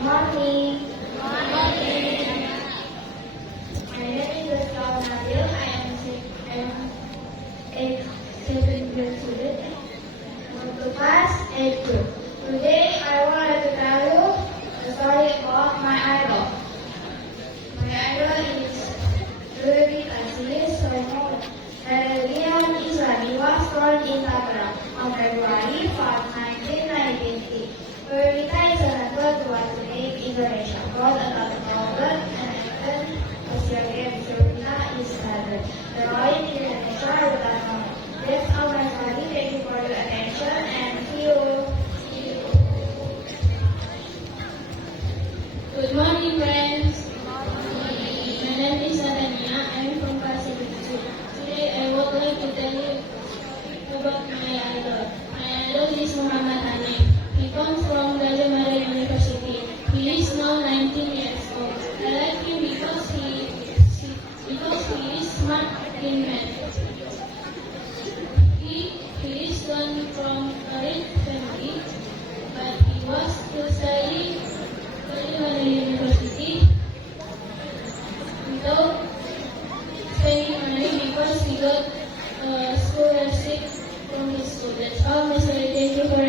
morning. Good morning. My name is Aslam Nabil. I am a second grade student. Going to class 8 group. Today I wanted to tell you the story about my idol. My idol is Rudi Aziz Sono Relian Islami was born in Tangerang on February 4, 1993. Rita is a member to Athlete Indonesia, gold and gold and then Australia Rita is another. The Royal Indonesia Utama. That's all my study. Thank you for your attention and see you. Good morning, friends. My name is Adania. I am from class 7. Today I would like to tell you about my idol. My idol is Muhammad Hanif. He comes from Gajah Mada University. He is now 19 years old. I like him because he is smart in math. He is born from a rich family, but he was to study Gajah Mada University without spending money because he got scholarship from his school. That's all, Mr. Thank you for